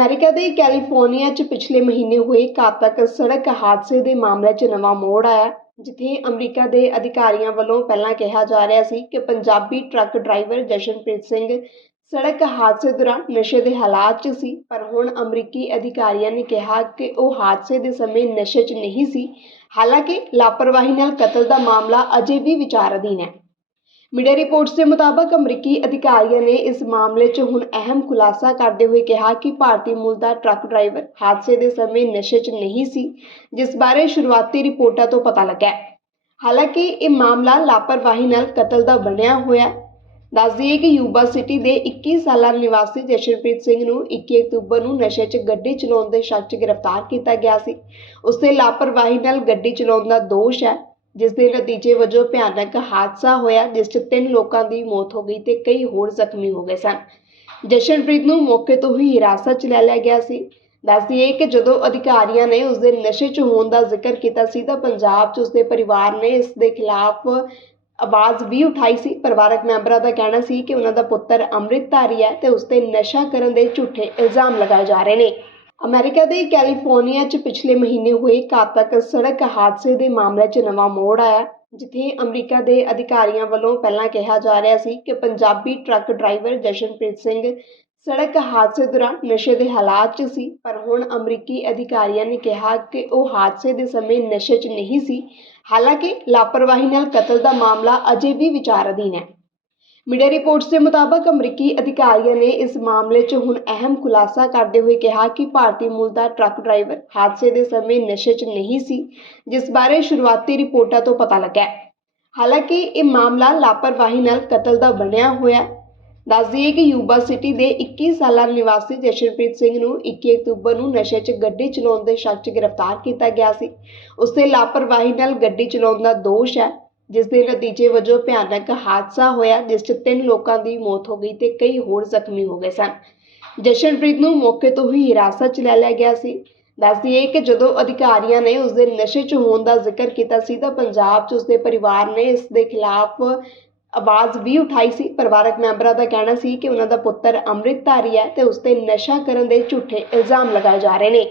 America ਦੇ California 'ਚ ਪਿਛਲੇ ਮਹੀਨੇ ਹੋਏ ਘਾਤਕ ਸੜਕ ਹਾਦਸੇ ਦੇ ਮਾਮਲੇ 'ਚ ਨਵਾਂ ਮੋੜ ਆਇਆ, ਜਿੱਥੇ ਅਮਰੀਕਾ ਦੇ ਅਧਿਕਾਰੀਆਂ ਵੱਲੋਂ ਪਹਿਲਾਂ ਕਿਹਾ ਜਾ ਰਿਹਾ ਸੀ ਕਿ ਪੰਜਾਬੀ ਟਰੱਕ ਡਰਾਈਵਰ ਜਸ਼ਨਪ੍ਰੀਤ ਸਿੰਘ ਸੜਕ ਹਾਦਸੇ ਦੌਰਾਨ ਨਸ਼ੇ ਦੇ ਹਾਲਾਤ 'ਚ ਸੀ, ਪਰ ਹੁਣ ਅਮਰੀਕੀ ਅਧਿਕਾਰੀਆਂ ਨੇ ਕਿਹਾ ਕਿ ਉਹ ਹਾਦਸੇ ਦੇ ਸਮੇਂ ਨਸ਼ੇ 'ਚ ਨਹੀਂ ਸੀ, ਹਾਲਾਂਕਿ ਲਾਪਰਵਾਹੀ ਨਾਲ ਕਤਲ ਦਾ ਮਾਮਲਾ ਅਜੇ ਵੀ ਵਿਚਾਰ ਅਧੀਨ ਹੈ। ਮੀਡੀਆ ਰਿਪੋਰਟਸ ਦੇ ਮੁਤਾਬਕ ਅਮਰੀਕੀ ਅਧਿਕਾਰੀਆਂ ਨੇ ਇਸ ਮਾਮਲੇ 'ਚ ਹੁਣ ਅਹਿਮ ਖੁਲਾਸਾ ਕਰਦੇ ਹੋਏ ਕਿਹਾ ਕਿ ਭਾਰਤੀ ਮੂਲ ਦਾ ਟਰੱਕ ਡਰਾਈਵਰ ਹਾਦਸੇ ਦੇ ਸਮੇਂ ਨਸ਼ੇ 'ਚ ਨਹੀਂ ਸੀ, ਜਿਸ ਬਾਰੇ ਸ਼ੁਰੂਆਤੀ ਰਿਪੋਰਟਾਂ ਤੋਂ ਪਤਾ ਲੱਗਾ ਹਾਲਾਂਕਿ ਇਹ ਮਾਮਲਾ ਲਾਪਰਵਾਹੀ ਨਾਲ ਕਤਲ ਦਾ ਬਣਿਆ ਹੋਇਆ ਹੈ। ਦੱਸ ਦਈਏ ਕਿ ਯੂਬਾ ਸਿਟੀ ਦੇ 21 ਸਾਲਾ ਨਿਵਾਸੀ ਜਸ਼ਨਪ੍ਰੀਤ ਸਿੰਘ ਨੂੰ 21 ਅਕਤੂਬਰ ਨੂੰ ਨਸ਼ੇ 'ਚ ਗੱਡੀ ਚਲਾਉਣ ਦੇ ਸ਼ੱਕ 'ਚ ਗ੍ਰਿਫਤਾਰ ਕੀਤਾ ਗਿਆ ਸੀ। ਉਸ ਤੇ ਲਾਪਰਵਾਹੀ ਨਾਲ ਗੱਡੀ ਚਲਾਉਣ ਦਾ ਦੋਸ਼ ਹੈ। ਜਿਸ ਦੇ ਨਤੀਜੇ ਵਜੋਂ ਭਿਆਨਕ ਹਾਦਸਾ ਹੋਇਆ, ਜਿਸ 'ਚ ਤਿੰਨ ਲੋਕਾਂ ਦੀ ਮੌਤ ਹੋ ਗਈ ਤੇ ਕਈ ਹੋਰ ਜ਼ਖਮੀ ਹੋ ਗਏ ਸਨ। ਜਸ਼ਨਪ੍ਰੀਤ ਨੂੰ ਮੌਕੇ ਤੋਂ ਹੀ ਹਿਰਾਸਤ 'ਚ ਲੈ ਲਿਆ ਗਿਆ ਸੀ। ਦੱਸਦੀਏ ਕਿ ਜਦੋਂ ਅਧਿਕਾਰੀਆਂ ਨੇ ਉਸ ਦੇ ਨਸ਼ੇ 'ਚ ਹੋਣ ਦਾ ਜ਼ਿਕਰ ਕੀਤਾ ਸੀ ਤਾਂ ਪੰਜਾਬ 'ਚ ਉਸ ਦੇ ਪਰਿਵਾਰ ਨੇ ਇਸ ਦੇ ਖਿਲਾਫ ਆਵਾਜ਼ ਵੀ ਉਠਾਈ ਸੀ। ਪਰਿਵਾਰਕ ਮੈਂਬਰਾਂ ਦਾ ਕਹਿਣਾ ਸੀ ਕਿ ਉਹਨਾਂ ਦਾ ਪੁੱਤਰ ਅੰਮ੍ਰਿਤਧਾਰੀ ਹੈ ਤੇ ਉਸ ਤੇ ਨਸ਼ਾ ਕਰਨ ਦੇ ਝੂਠੇ ਇਲਜ਼ਾਮ ਲਗਾਏ ਜਾ ਰਹੇ ਨੇ। ਅਮਰੀਕਾ ਦੇ ਕੈਲੀਫੋਰਨੀਆ 'ਚ ਪਿਛਲੇ ਮਹੀਨੇ ਹੋਏ ਘਾਤਕ ਸੜਕ ਹਾਦਸੇ ਦੇ ਮਾਮਲੇ 'ਚ ਨਵਾਂ ਮੋੜ ਆਇਆ, ਜਿੱਥੇ ਅਮਰੀਕਾ ਦੇ ਅਧਿਕਾਰੀਆਂ ਵੱਲੋਂ ਪਹਿਲਾਂ ਕਿਹਾ ਜਾ ਰਿਹਾ ਸੀ ਕਿ ਪੰਜਾਬੀ ਟਰੱਕ ਡਰਾਈਵਰ ਜਸ਼ਨਪ੍ਰੀਤ ਸਿੰਘ ਸੜਕ ਹਾਦਸੇ ਦੌਰਾਨ ਨਸ਼ੇ ਦੇ ਹਾਲਾਤ 'ਚ ਸੀ, ਪਰ ਹੁਣ ਅਮਰੀਕੀ ਅਧਿਕਾਰੀਆਂ ਨੇ ਕਿਹਾ ਕਿ ਉਹ ਹਾਦਸੇ ਦੇ ਸਮੇਂ ਨਸ਼ੇ 'ਚ ਨਹੀਂ ਸੀ, ਹਾਲਾਂਕਿ ਲਾਪਰਵਾਹੀ ਨਾਲ ਕਤਲ ਦਾ ਮਾਮਲਾ ਅਜੇ ਵੀ ਵਿਚਾਰ ਅਧੀਨ ਹੈ। ਮੀਡੀਆ ਰਿਪੋਰਟਸ ਦੇ ਮੁਤਾਬਕ ਅਮਰੀਕੀ ਅਧਿਕਾਰੀਆਂ ਨੇ ਇਸ ਮਾਮਲੇ 'ਚ ਹੁਣ ਅਹਿਮ ਖੁਲਾਸਾ ਕਰਦੇ ਹੋਏ ਕਿਹਾ ਕਿ ਭਾਰਤੀ ਮੂਲ ਦਾ ਟਰੱਕ ਡਰਾਈਵਰ ਹਾਦਸੇ ਦੇ ਸਮੇਂ ਨਸ਼ੇ 'ਚ ਨਹੀਂ ਸੀ, ਜਿਸ ਬਾਰੇ ਸ਼ੁਰੂਆਤੀ ਰਿਪੋਰਟਾਂ ਤੋਂ ਪਤਾ ਲੱਗਾ ਹਾਲਾਂਕਿ ਇਹ ਮਾਮਲਾ ਲਾਪਰਵਾਹੀ ਨਾਲ ਕਤਲ ਦਾ ਬਣਿਆ ਹੋਇਆ ਹੈ। ਦੱਸ ਦਈਏ ਕਿ ਯੂਬਾ ਸਿਟੀ ਦੇ 21 ਸਾਲਾ ਨਿਵਾਸੀ ਜਸ਼ਨਪ੍ਰੀਤ ਸਿੰਘ ਨੂੰ 21 ਅਕਤੂਬਰ ਨੂੰ ਨਸ਼ੇ 'ਚ ਗੱਡੀ ਚਲਾਉਣ ਦੇ ਸ਼ੱਕ 'ਚ ਗ੍ਰਿਫਤਾਰ ਕੀਤਾ ਗਿਆ ਸੀ। ਉਸ ਤੇ ਲਾਪਰਵਾਹੀ ਨਾਲ ਗੱਡੀ ਚਲਾਉਣ ਦਾ ਦੋਸ਼ ਹੈ। ਜਿਸ ਦੇ ਨਤੀਜੇ ਵਜੋਂ ਭਿਆਨਕ ਹਾਦਸਾ ਹੋਇਆ, ਜਿਸ 'ਚ ਤਿੰਨ ਲੋਕਾਂ ਦੀ ਮੌਤ ਹੋ ਗਈ ਤੇ ਕਈ ਹੋਰ ਜ਼ਖਮੀ ਹੋ ਗਏ ਸਨ। ਜਸ਼ਨਪ੍ਰੀਤ ਨੂੰ ਮੌਕੇ ਤੋਂ ਹੀ ਹਿਰਾਸਤ 'ਚ ਲੈ ਲਿਆ ਗਿਆ ਸੀ। ਦੱਸ ਦਈਏ ਕਿ ਜਦੋਂ ਅਧਿਕਾਰੀਆਂ ਨੇ ਉਸ ਦੇ ਨਸ਼ੇ 'ਚ ਹੋਣ ਦਾ ਜ਼ਿਕਰ ਕੀਤਾ ਸੀ ਤਾਂ ਪੰਜਾਬ 'ਚ ਉਸ ਦੇ ਪਰਿਵਾਰ ਨੇ ਇਸ ਦੇ ਖਿਲਾਫ ਆਵਾਜ਼ ਵੀ ਉਠਾਈ ਸੀ। ਪਰਿਵਾਰਕ ਮੈਂਬਰਾਂ ਦਾ ਕਹਿਣਾ ਸੀ ਕਿ ਉਹਨਾਂ ਦਾ ਪੁੱਤਰ ਅੰਮ੍ਰਿਤਧਾਰੀ ਹੈ ਤੇ ਉਸ ਤੇ ਨਸ਼ਾ ਕਰਨ ਦੇ ਝੂਠੇ ਇਲਜ਼ਾਮ ਲਗਾਏ ਜਾ ਰਹੇ ਨੇ।